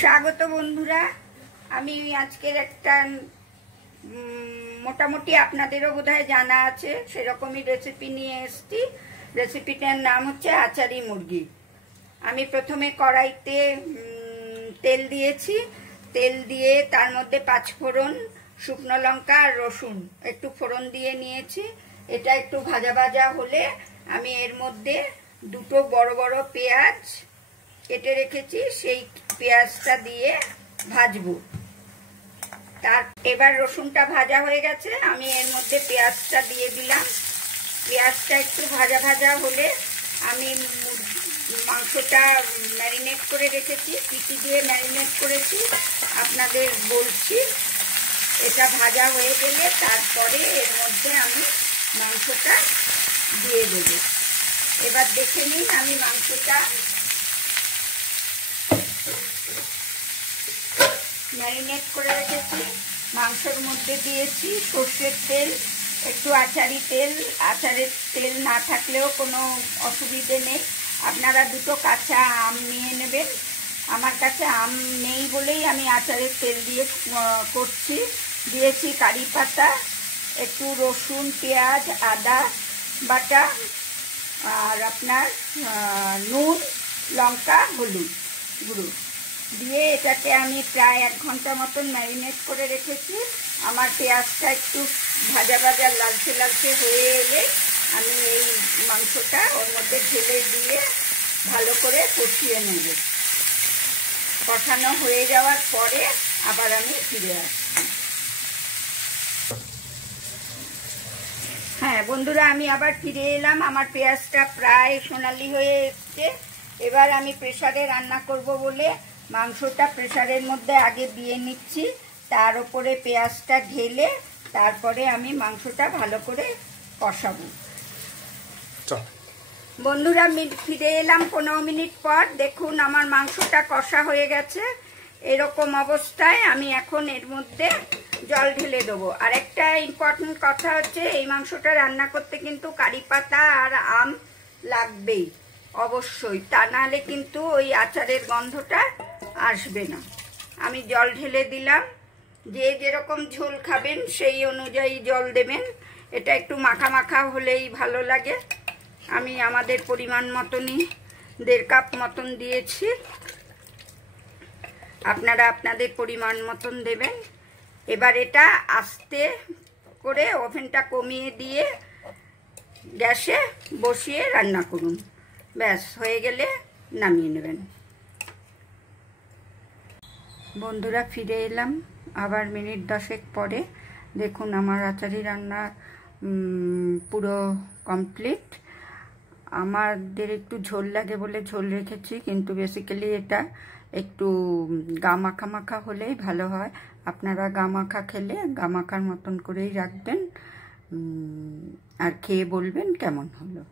স্বাগত বন্ধুরা। আমি আজকের একটা মোটামুটি আপনাদেরও বোধহয় জানা আছে সেরকমই রেসিপি নিয়ে এসেছি। রেসিপিটার নাম হচ্ছে আচারি মুরগি। আমি প্রথমে কড়াইতে তেল দিয়েছি। তেল দিয়ে তার মধ্যে 5 ফোড়ন, শুকনো লঙ্কা আর রসুন একটু ফোড়ন দিয়ে নিয়েছি। এটা একটু ভাজা ভাজা হলে আমি এর মধ্যে দুটো বড় বড় পেঁয়াজ কেটে রেখেছি, সেই পেঁয়াজটা দিয়ে ভাজবো। এবার রসুনটা ভাজা হয়ে গেছে, আমি এর মধ্যে পেঁয়াজটা দিয়ে দিলাম। পেঁয়াজটা একটু ভাজা ভাজা হলে আমি মাংসটা ম্যারিনেট করে রেখেছি, কি কি দিয়ে ম্যারিনেট করেছি আপনাদের বলছি। এটা ভাজা হয়ে গেলে তারপরে এর মধ্যে আমি মাংসটা দিয়ে দেব। এবার দেখে নিন, আমি মাংসটা ম্যারিনেট করে রেখেছি। মাংসের মধ্যে দিয়েছি সর্ষের তেল, একটু আচারি তেল। আচারের তেল না থাকলেও কোনো অসুবিধে নেই, আপনারা দুটো কাঁচা আম নিয়ে নেবেন। আমার কাছে আম নেই বলেই আমি আচারের তেল দিয়ে করছি। দিয়েছি কারি পাতা, একটু রসুন, পেঁয়াজ, আদা বাটা, আর আপনার নুন, লঙ্কা, হলুদ গুঁড়ো দিয়ে এটাকে আমি প্রায় 1 ঘন্টা মতন ম্যারিনেট করে রেখেছি। আমার পেঁয়াজটা একটু ভাজা ভাজা লালচে লালচে হয়ে এলে আমি এই মাংসটা ওর মধ্যে ঢেলে দিয়ে ভালো করে কষিয়ে নেব। কষানো হয়ে যাওয়ার পরে আবার আমি ফিরে আসছি। হ্যাঁ বন্ধুরা, আমি আবার ফিরে এলাম। আমার পেঁয়াজটা প্রায় সোনালি হয়ে এসছে। এবার আমি প্রেসারে রান্না করব বলে মাংসটা প্রেসারের মধ্যে আগে দিয়ে নিচ্ছি, তার উপরে পেঁয়াজটা ঢেলে তারপরে আমি মাংসটা ভালো করে কষাবো। বন্ধুরা ফিরে এলাম 15 মিনিট পর। দেখুন আমার মাংসটা কষা হয়ে গেছে। এরকম অবস্থায় আমি এখন এর মধ্যে জল ঢেলে দেবো। আর একটা ইম্পর্টেন্ট কথা হচ্ছে, এই মাংসটা রান্না করতে কিন্তু কারি পাতা আর আম লাগবেই অবশ্যই, তা নাহলে কিন্তু ওই আচারের গন্ধটা আসবে না। আমি জল ঢেলে দিলাম। যে যেরকম ঝোল খাবেন সেই অনুযায়ী জল দেবেন। এটা একটু মাখা মাখা হলেই ভালো লাগে। আমি আমাদের পরিমাণ মতনই 1.5 কাপ মতন দিয়েছি, আপনারা আপনাদের পরিমাণ মতন দেবেন। এবার এটা আস্তে করে ওভেনটা কমিয়ে দিয়ে গ্যাসে বসিয়ে রান্না করুন। ব্যাস হয়ে গেলে নামিয়ে নেবেন। বন্ধুরা ফিরে এলাম আবার মিনিট 10 পরে। দেখুন আমার আচারি রান্না পুরো কমপ্লিট। আমাদের একটু ঝোল লাগে বলে ঝোল রেখেছি, কিন্তু বেসিক্যালি এটা একটু গা মাখা মাখা হলেই ভালো হয়। আপনারা গা মাখা খেলে গা মাখার মতন করেই রাখবেন, আর খেয়ে বলবেন কেমন হলো।